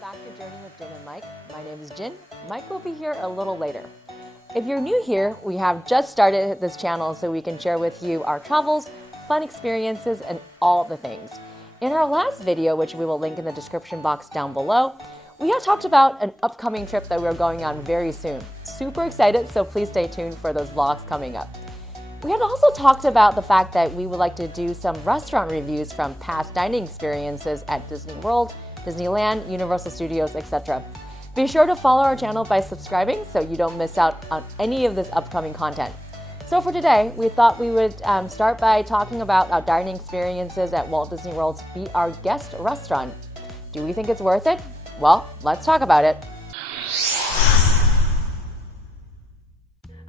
back to Journey with Jin and Mike. My name is Jin. Mike will be here a little later. If you're new here, we have just started this channel so we can share with you our travels, fun experiences, and all the things. In our last video, which we will link in the description box down below, we had talked about an upcoming trip that we're going on very soon. Super excited, so please stay tuned for those vlogs coming up. We had also talked about the fact that we would like to do some restaurant reviews from past dining experiences at Disney World, Disneyland, Universal Studios, etc. Be sure to follow our channel by subscribing so you don't miss out on any of this upcoming content. So for today, we thought we would start by talking about our dining experiences at Walt Disney World's Be Our Guest restaurant. Do we think it's worth it? Well, let's talk about it.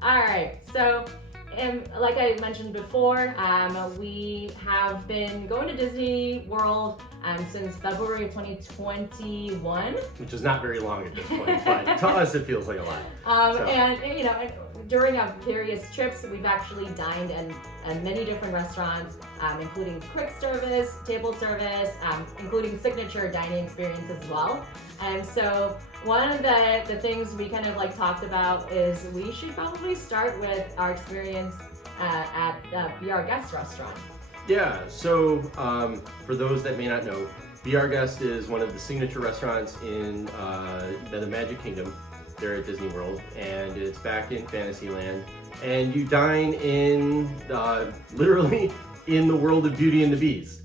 All right, so like I mentioned before, we have been going to Disney World since February of 2021. Which is not very long at this point, but to us it feels like a lot. And you know, during our various trips, we've actually dined in many different restaurants, including quick service, table service, including signature dining experiences as well. And so one of the things we kind of like talked about is we should probably start with our experience at Be Our Guest restaurant. Yeah, so for those that may not know, Be Our Guest is one of the signature restaurants in the Magic Kingdom there at Disney World, and it's back in Fantasyland. And you dine in literally in the world of Beauty and the Beast.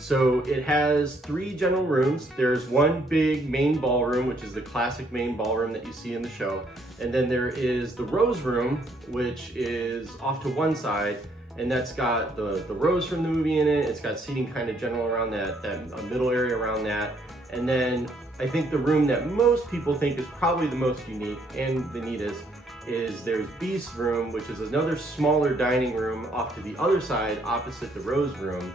So it has 3 general rooms. There's one big main ballroom, which is the classic main ballroom that you see in the show. And then there is the Rose Room, which is off to one side, and that's got the Rose from the movie in it. It's got seating kind of general around that middle area around that. And then I think the room that most people think is probably the most unique and the neatest is there's Beast's Room, which is another smaller dining room off to the other side opposite the Rose Room,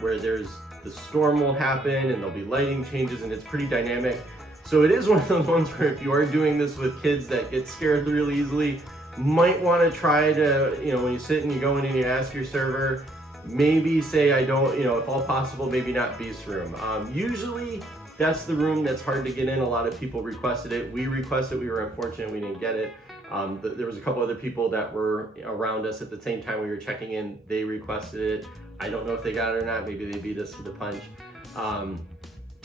where the storm will happen and there'll be lighting changes and it's pretty dynamic. So it is one of those ones where if you are doing this with kids that get scared really easily, might want to try to, when you sit and you go in and you ask your server, maybe say if all possible, maybe not Beast's Room. Usually that's the room that's hard to get in. A lot of people requested it. We requested it. We were unfortunate we didn't get it. There was a couple other people that were around us at the same time we were checking in. They requested it. I don't know if they got it or not. Maybe they beat us to the punch.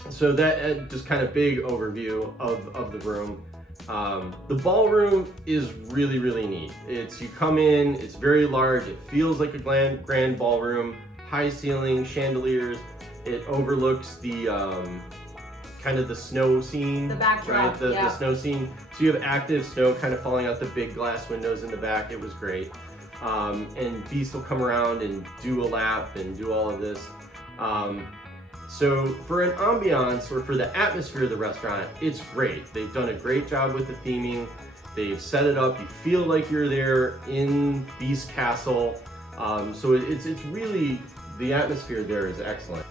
So that just kind of big overview of the room. The ballroom is really, really neat. You come in, it's very large. It feels like a grand ballroom, high ceiling, chandeliers. It overlooks the kind of the snow scene, the backdrop, right? The snow scene. So you have active snow kind of falling out the big glass windows in the back. It was great. And Beast will come around and do a lap and do all of this. So for an ambiance or for the atmosphere of the restaurant, it's great. They've done a great job with the theming. They've set it up. You feel like you're there in Beast Castle. So it's really, the atmosphere there is excellent.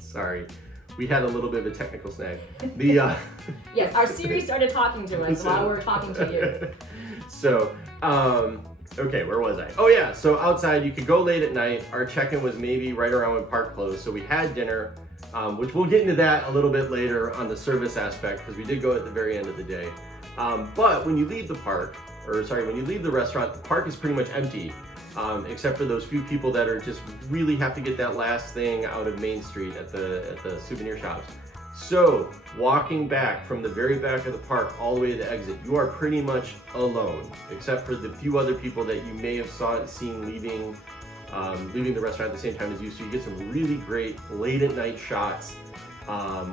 Sorry, we had a little bit of a technical snag. Yes, our Siri started talking to us while we were talking to you. So, okay, where was I? Oh yeah, so outside you could go late at night. Our check-in was maybe right around when park closed, so we had dinner, which we'll get into that a little bit later on the service aspect, because we did go at the very end of the day. But when you leave the park, when you leave the restaurant, the park is pretty much empty. Except for those few people that are just really have to get that last thing out of Main Street at the souvenir shops. So walking back from the very back of the park all the way to the exit, you are pretty much alone, except for the few other people that you may have seen leaving the restaurant at the same time as you. So you get some really great late at night shots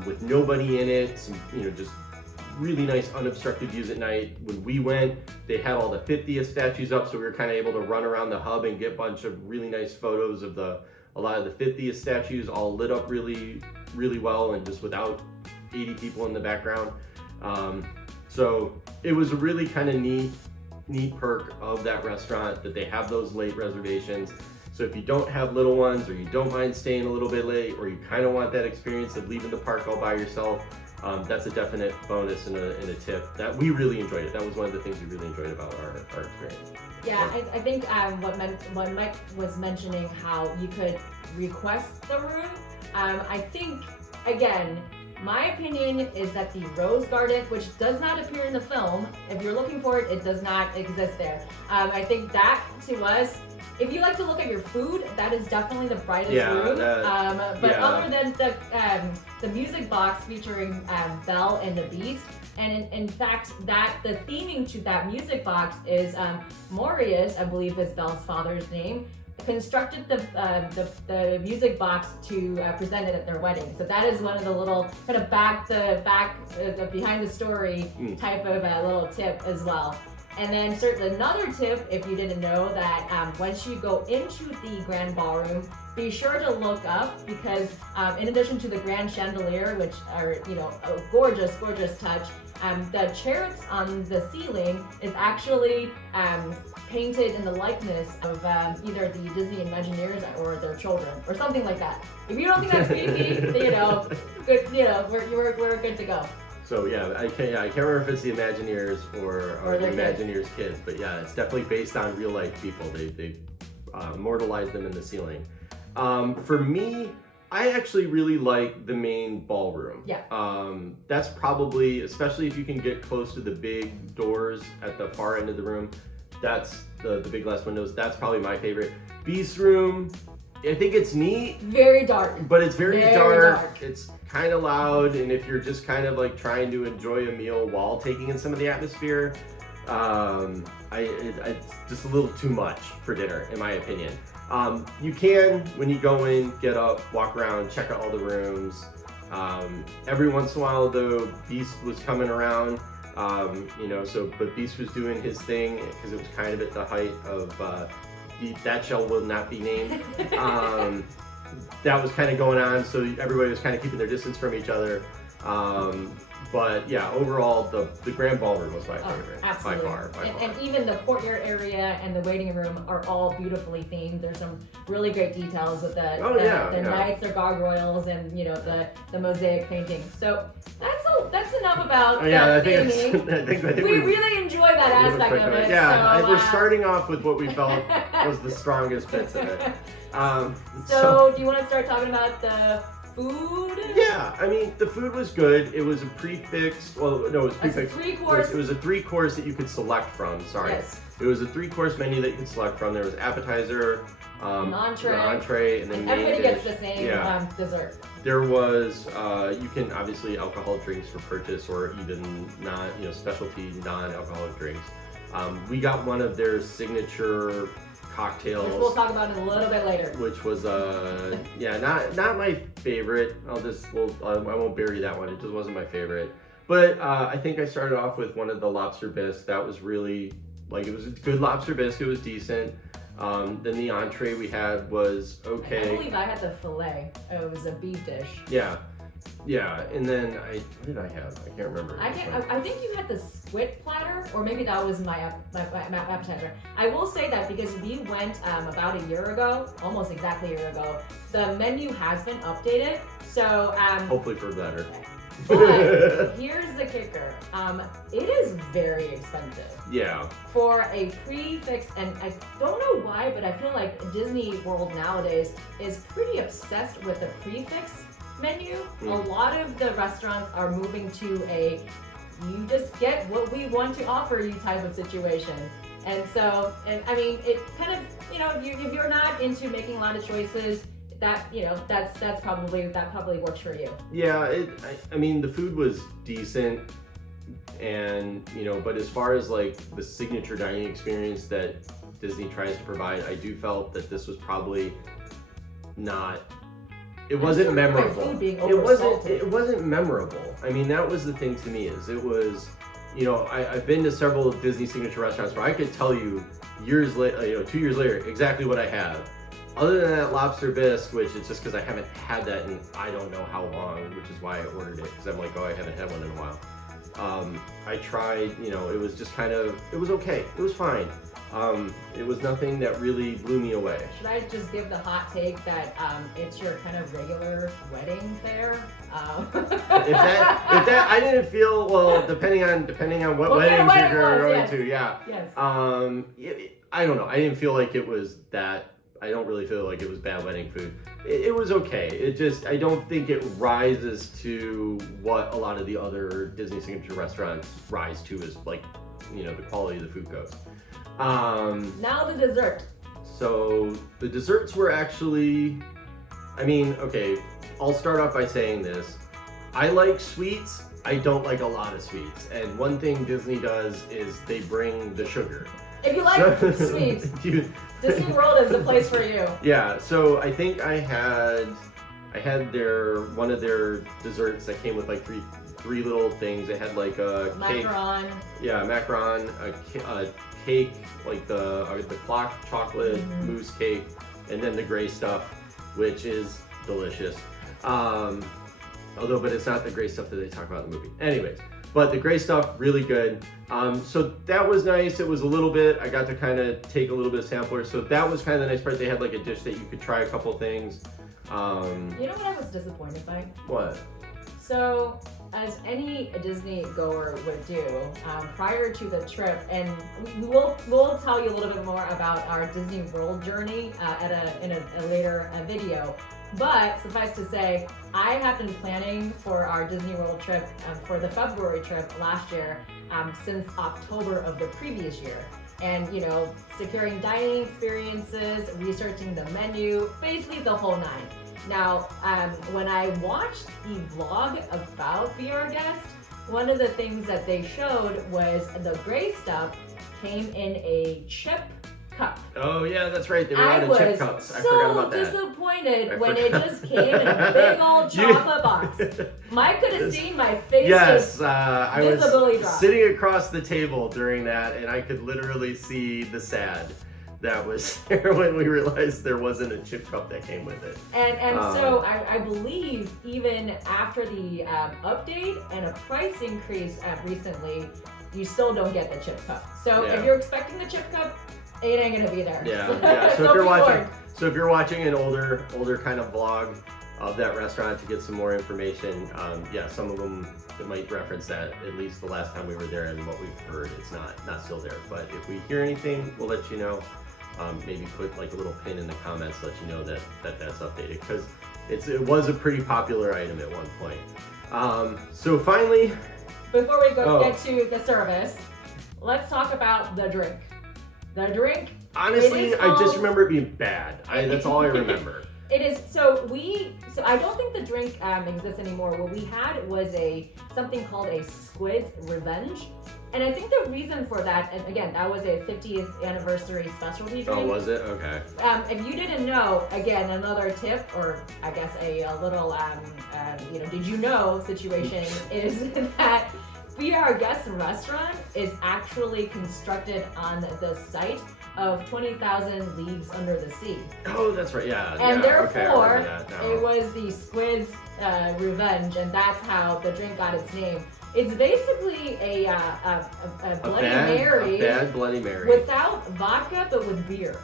with nobody in it. Some just really nice unobstructed views at night. When we went, they had all the 50th statues up, so we were kind of able to run around the hub and get a bunch of really nice photos of a lot of the 50th statues all lit up really, really well and just without 80 people in the background. So it was a really kind of neat perk of that restaurant that they have those late reservations. So if you don't have little ones, or you don't mind staying a little bit late, or you kind of want that experience of leaving the park all by yourself, that's a definite bonus and a tip. That we really enjoyed it. That was one of the things we really enjoyed about our experience. Yeah, I think what Mike was mentioning, how you could request the room. I think, again, my opinion is that the Rose Garden, which does not appear in the film, if you're looking for it, it does not exist there. I think that, to us, if you like to look at your food, that is definitely the brightest room. But other than the music box featuring Belle and the Beast, and in fact, the theming to that music box is Marius, I believe is Belle's father's name, constructed the music box to present it at their wedding. So that is one of the little kind of the behind the story type of little tip as well. And then certainly another tip, if you didn't know, that once you go into the grand ballroom, be sure to look up, because in addition to the grand chandelier, which are, you know, a gorgeous, gorgeous touch, the cherubs on the ceiling is actually painted in the likeness of either the Disney Imagineers or their children, or something like that. If you don't think that's creepy, you know, good, you know, we're good to go. So yeah, I can't remember if it's the Imagineers or the Imagineers kids, but yeah, it's definitely based on real life people. They immortalized them in the ceiling. For me, I actually really like the main ballroom. Yeah. That's probably, especially if you can get close to the big doors at the far end of the room, that's the big glass windows. That's probably my favorite. Beast room, I think it's neat. Very dark. But it's very dark. It's kind of loud, and if you're just kind of like trying to enjoy a meal while taking in some of the atmosphere, it's just a little too much for dinner, in my opinion. You can, when you go in, get up, walk around, check out all the rooms. Every once in a while, though, Beast was coming around, you know, but Beast was doing his thing because it was kind of at the height of that shell will not be named. That was kind of going on, so everybody was kind of keeping their distance from each other. But yeah, overall, the grand ballroom was my favorite, absolutely. by far. And even the courtyard area and the waiting room are all beautifully themed. There's some really great details with the knights, their gargoyles, and you know the mosaic painting. So that's enough about theming. We really enjoy that aspect of it. Yeah, so, we're starting off with what we felt was the strongest bits of it. So do you want to start talking about the food? Yeah, I mean, the food was good. It was a prefix. Well, no, it was prefix. It was a 3-course that you could select from. Sorry. Yes. It was a 3-course menu that you could select from. There was appetizer, an entree, and then everybody gets the same dessert. There was you can obviously alcoholic drinks for purchase, or even specialty non-alcoholic drinks. We got one of their signature cocktails, which we'll talk about in a little bit later. Which was not my favorite. I won't bury that one. It just wasn't my favorite. But I think I started off with one of the lobster bisque. That was really it was a good lobster bisque. It was decent. Then the entree we had was okay. I believe I had the filet. It was a beef dish. Yeah, and then what did I have? I can't remember. I think you had the squid platter, or maybe that was my appetizer. I will say that because we went about a year ago, almost exactly a year ago, the menu has been updated. So hopefully for better. But here's the kicker. It is very expensive. Yeah. For a prefix, and I don't know why, but I feel like Disney World nowadays is pretty obsessed with the prefix menu. A lot of the restaurants are moving to you just get what we want to offer you type of situation. And so, I mean, it kind of, if you're not into making a lot of choices, that probably works for you. Yeah, I mean, the food was decent, and but as far as like the signature dining experience that Disney tries to provide, I do felt that this was probably not. It wasn't memorable. It wasn't memorable. I mean, that was the thing to me. It was, I've been to several Disney signature restaurants where I could tell you 2 years later exactly what I have. Other than that lobster bisque, which is just because I haven't had that in I don't know how long, which is why I ordered it, because I'm like, I haven't had one in a while. I tried, it was just it was okay. It was fine. It was nothing that really blew me away. Should I just give the hot take that it's your kind of regular wedding fare? If that I didn't feel, well, depending on what weddings you're going to, yeah. Yes. I don't know. I didn't feel like it was that I don't really feel like it was bad wedding food. It was okay. It just, I don't think it rises to what a lot of the other Disney signature restaurants rise to, as like, you know, the quality of the food goes. Now the dessert. So the desserts were actually, I mean, okay, I'll start off by saying this. I like sweets. I don't like a lot of sweets. And one thing Disney does is they bring the sugar. If you like sweets, Disney World is the place for you. Yeah, so I think I had one of their desserts that came with like three little things. It had like a macaron. Cake. Yeah, macaron, a cake, like the clock chocolate mousse cake, and then the gray stuff, which is delicious. But it's not the gray stuff that they talk about in the movie. Anyways, but the gray stuff, really good. So that was nice. It was a little bit, I got to kind of take a little bit of sampler. So that was kind of the nice part. They had like a dish that you could try a couple things. You know what I was disappointed by? What? So, as any Disney goer would do, prior to the trip, and we'll tell you a little bit more about our Disney World journey in a later video. But suffice to say, I have been planning for our Disney World trip, for the February trip last year, since October of the previous year. And, you know, securing dining experiences, researching the menu, basically the whole nine. Now, when I watched the vlog about Be Our Guest, one of the things that they showed was the gray stuff came in a chip cup. Oh yeah, that's right. They were out of chip cups. I forgot about that. I was so disappointed when it just came in a big old chocolate box. Mike could have seen my face. Yes, I was drop. sitting across the table during that, and I could literally see the sad that was there when we realized there wasn't a chip cup that came with it. And so I believe even after the update and a price increase recently, you still don't get the chip cup. So if you're expecting the chip cup, it ain't gonna be there. Yeah. So if you're watching an older kind of vlog of that restaurant to get some more information, some of them that might reference that. At least the last time we were there, and what we've heard, it's not still there. But if we hear anything, we'll let you know. Maybe put like a little pin in the comments to let you know that that's updated, because it was a pretty popular item at one point. So finally, before we get to the service, let's talk about the drink. The drink. Honestly, I just remember it being bad. That's all I remember. It is. So I don't think the drink exists anymore. What we had was something called a Squid's Revenge. And I think the reason for that, and again, that was a 50th anniversary specialty drink. Oh, was it? Okay. If you didn't know, again, another tip, or I guess a little, did you know situation is that Be Our Guest restaurant is actually constructed on the site of 20,000 Leagues Under the Sea. Oh, that's right. Yeah. And therefore, okay, it was the Squid's Revenge, and that's how the drink got its name. It's basically a Bloody Mary. A bad Bloody Mary. Without vodka, but with beer.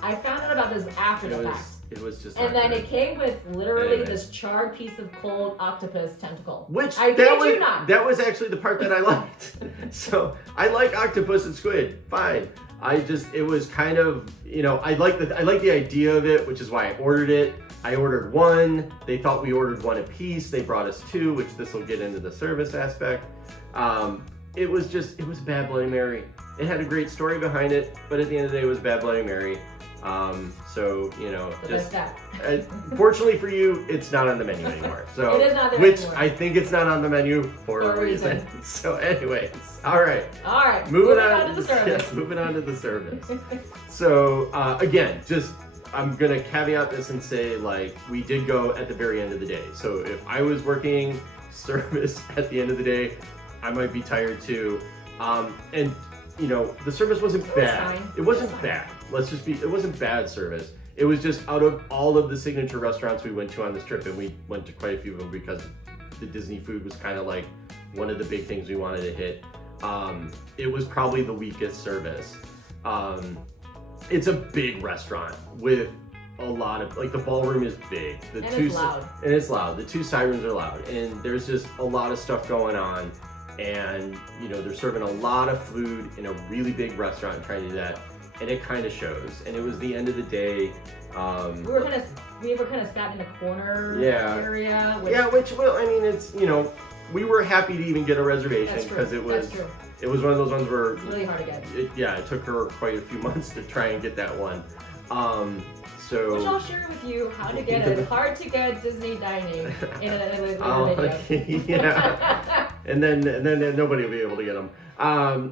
I found out about this after the fact. It was just. And then it came with literally this charred piece of cold octopus tentacle. Which that was actually the part that I liked. So I like octopus and squid. Fine. It was kind of, I like the idea of it, which is why I ordered it. I ordered one. They thought we ordered one apiece. They brought us two, which this will get into the service aspect. It was a bad Bloody Mary. It had a great story behind it, but at the end of the day, it was a bad Bloody Mary. Fortunately for you, it's not on the menu anymore. So, it is not there anymore. I think it's not on the menu for a reason. So anyways, all right. Moving on to the service. Yes, moving on to the service. So again, I'm gonna caveat this and say, like, we did go at the very end of the day. So if I was working service at the end of the day, I might be tired too. And the service wasn't bad. It wasn't bad. It wasn't bad service. It was just, out of all of the signature restaurants we went to on this trip, and we went to quite a few of them because the Disney food was kind of like one of the big things we wanted to hit. It was probably the weakest service. It's a big restaurant with a lot of, like, the ballroom is big. It's loud. And it's loud. The two sirens are loud. And there's just a lot of stuff going on. And, they're serving a lot of food in a really big restaurant and trying to do that. and it kind of shows. And it was the end of the day. We were kind of sat in a corner Yeah. area. Well, I mean, it's, you know, we were happy to even get a reservation because it was one of those ones where really hard to get. It took her quite a few months to try and get that one. Which I'll share with you how to get a hard to get Disney dining in a video. Yeah. and then nobody will be able to get them.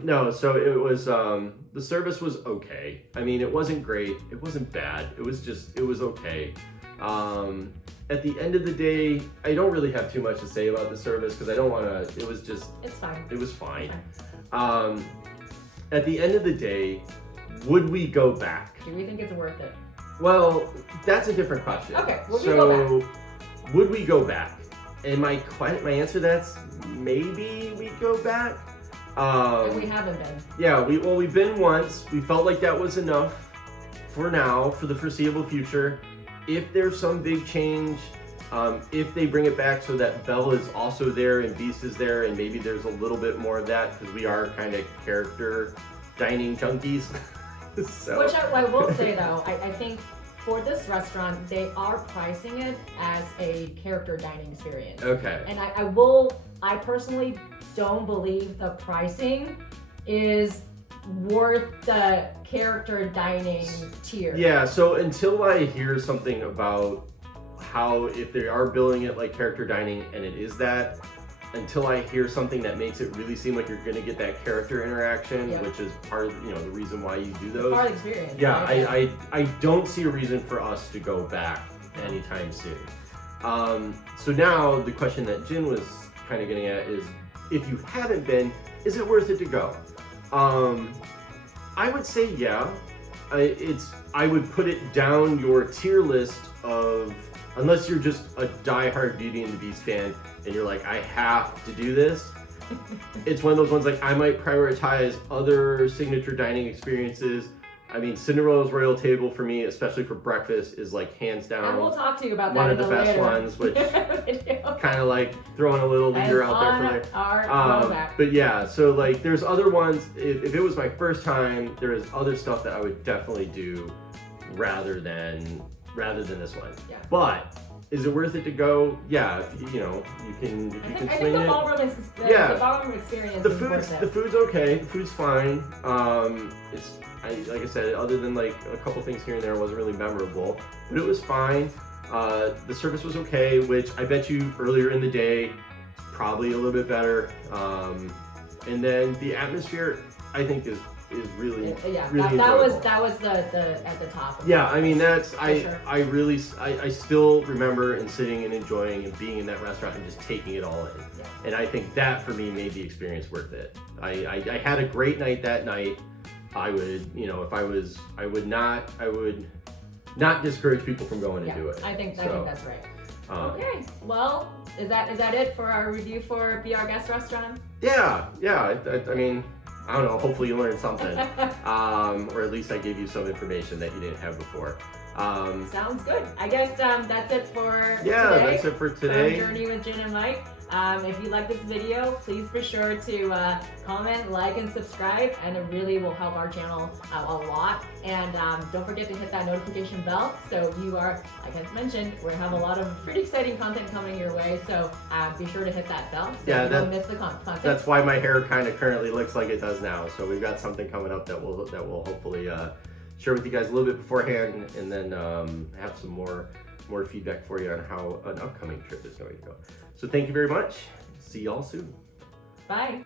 No, so it was, the service was okay. I mean, it wasn't great. It wasn't bad. It was okay. At the end of the day, I don't really have too much to say about the service because I don't want to, it's fine. It was fine. At the end of the day, would we go back? Do we think it's worth it? Well, that's a different question. Okay, would we go back? Would we go back? And my answer to that's maybe we go back. And we haven't been. Yeah, we've been once. We felt like that was enough for now, for the foreseeable future. If there's some big change, if they bring it back so that Belle is also there and Beast is there, and maybe there's a little bit more of that because we are kind of character dining junkies. So. Which I will say though, I think for this restaurant, they are pricing it as a character dining experience. Okay. And I personally don't believe the pricing is worth the character dining tier. Yeah, so until I hear something about how, if they are billing it like character dining and it is that, until I hear something that makes it really seem like you're going to get that character interaction, which is part of, you know, the reason why you do those. Part of the experience. Yeah, I don't see a reason for us to go back anytime soon. So now the question that Jin was kind of getting at is, if you haven't been, is it worth it to go? I would say yeah. I would put it down your tier list of, unless you're just a diehard Beauty and the Beast fan and you're like, I have to do this. It's one of those ones like I might prioritize other signature dining experiences. I mean, Cinderella's Royal Table for me, especially for breakfast, is like hands down. And we'll talk to you about that one of the best ones, which kind of like throwing a little leader out there for like. But yeah, so like there's other ones. If it was my first time, there is other stuff that I would definitely do rather than this one. Yeah. But is it worth it to go? Yeah, if you know, you can swing it. I think the ballroom experience is worth it. The food's okay. The food's fine. Like I said, other than like a couple things here and there, it wasn't really memorable, but it was fine. The service was okay, which I bet you earlier in the day, probably a little bit better. And then the atmosphere, I think, is really really that was the at the top. Yeah, I mean I still remember and sitting and enjoying and being in that restaurant and just taking it all in. Yeah. And I think that for me made the experience worth it. I had a great night that night. I would, you know, I would not discourage people from going to do it. I think that's right. Okay, well, is that it for our review for Be Our Guest restaurant? Yeah. I mean, I don't know. Hopefully you learned something, or at least I gave you some information that you didn't have before. Sounds good. I guess that's it for today. That's it for today. Our journey with Jin and Mike. If you like this video, please be sure to comment, like, and subscribe, and it really will help our channel a lot. And don't forget to hit that notification bell so you are, like I mentioned, we're gonna have a lot of pretty exciting content coming your way. So be sure to hit that bell so you don't miss the content. That's why my hair kind of currently looks like it does now. So we've got something coming up that will hopefully share with you guys a little bit beforehand, and then have some more feedback for you on how an upcoming trip is going to go. So thank you very much. See y'all soon. Bye.